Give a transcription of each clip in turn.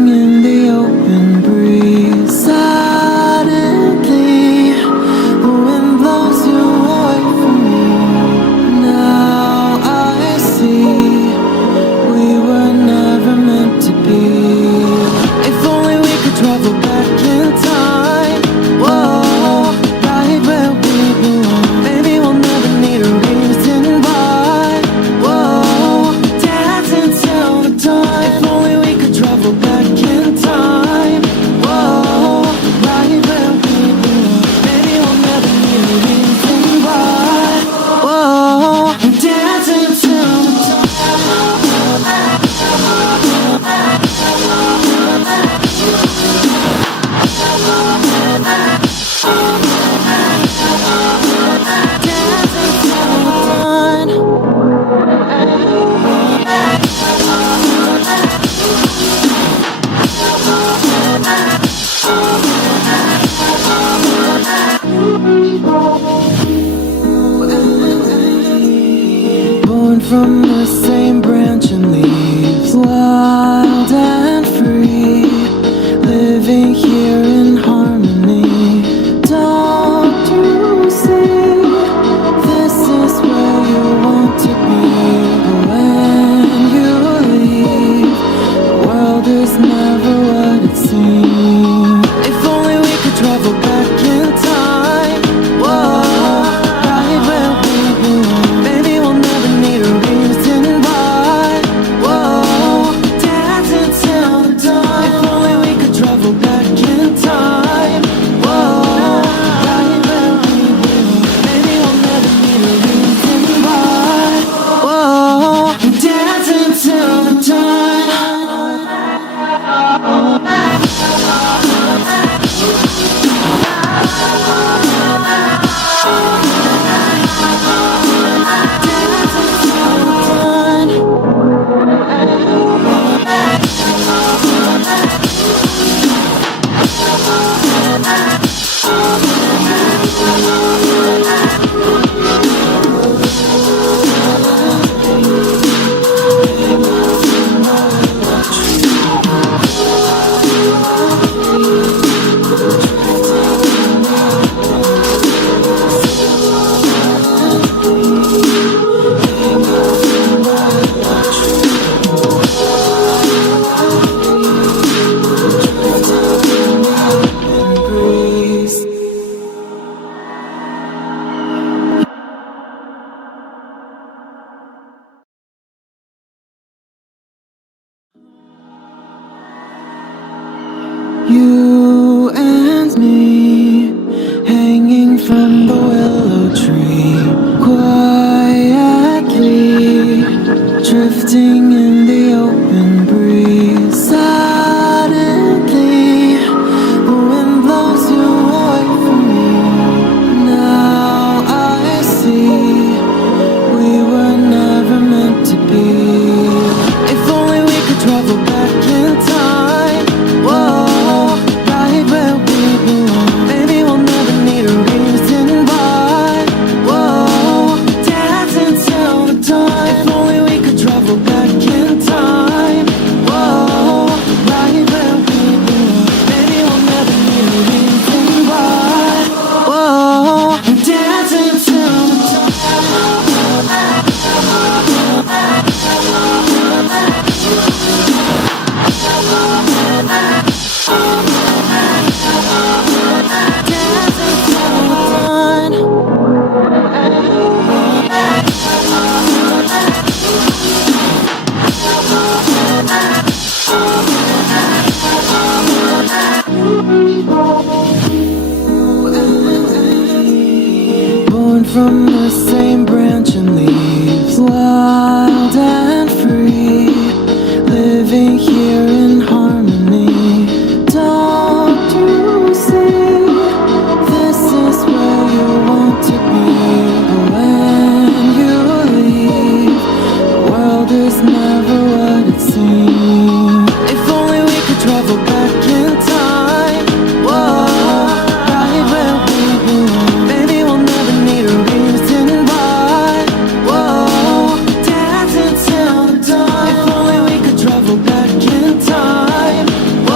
Drifting in the open breeze. Suddenly, the wind blows you away from me. Now I see we were never meant to be. If only we could travel back in time. Whoa, right where we belong. Maybe we'll never need a reason why. Whoa, dancing till the dawn. If only we could travel back in time. Whoa, right where we belong. Maybe we'll never need a reason why. Whoa, dancing till the dawn. Born from the same branch and leaves, wild and free, living here in harmony. Don't you see, this is where you want to be. But when you leave, the world is never what it seems. If only we could travel back in time. Whoa, right where we belong. Maybe we'll never need a reason why. Whoa, dancing till the dawn. If only we could travel back in time. Whoa, right where we belong. Maybe we'll never need a reason why. Whoa, dancing till the dawn. You and me, hanging from the willow tree, quietly, drifting in the open breeze. Suddenly, the wind blows you away from me. Now I see we were never meant to be. If only we could travel back in time. Whoa, right where we belong. Maybe we'll never need a reason why. Whoa, dancing till the dawn. If only we could travel back in time. Whoa, right where we belong. Maybe we'll never need a reason why. Whoa, dancing till the dawn. Born from the same branch and leaves, wild and free, living here in harmony. Don't you see, this is where you want to be. But when you leave, the world is never what it seems. If only we could travel back in time. Whoa, right where we belong. Maybe we'll never need a reason why. Whoa, dancing till the dawn. If only we could travel back in time.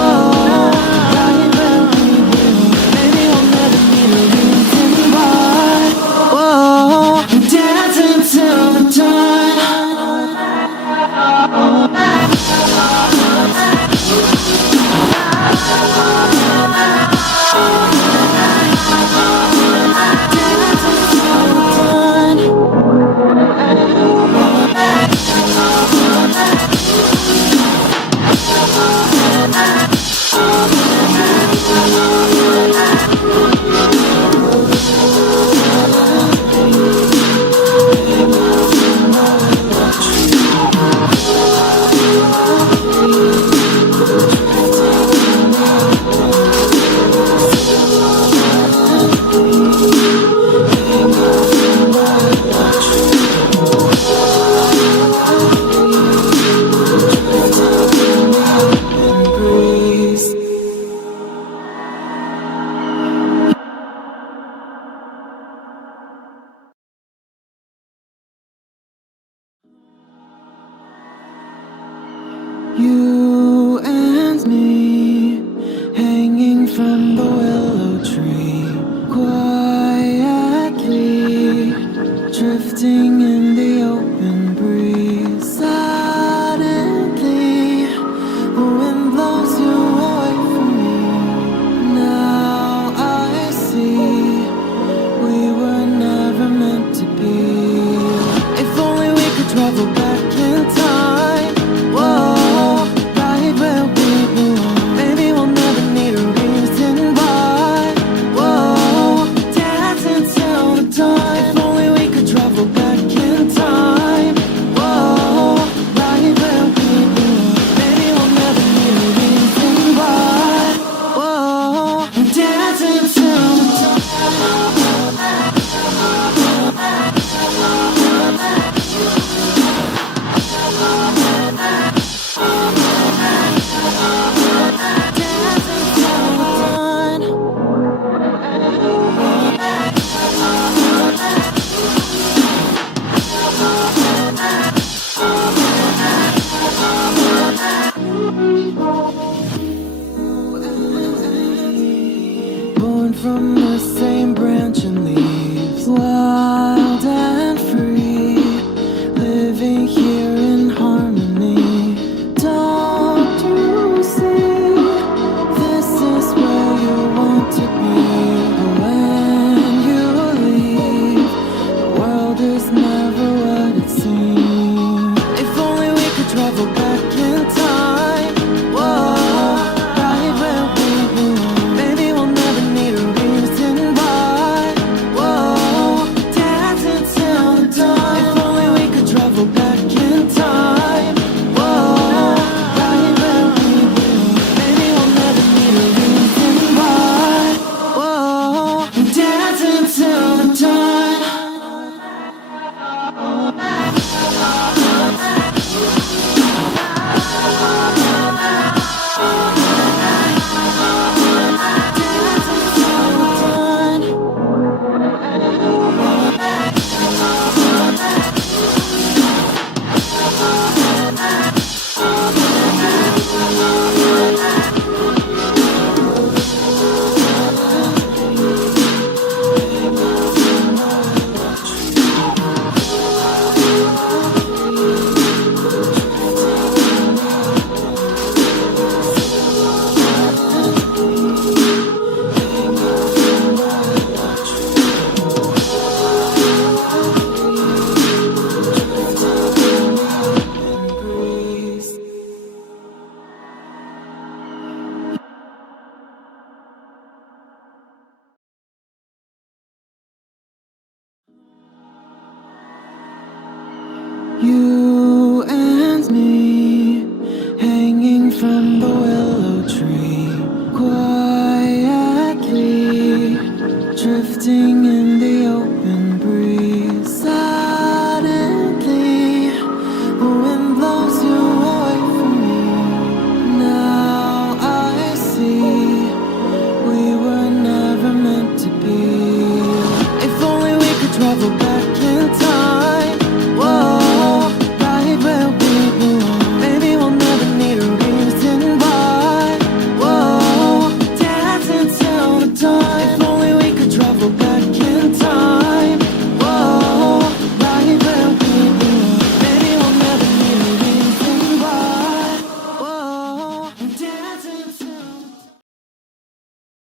from the same branch and leaves, wild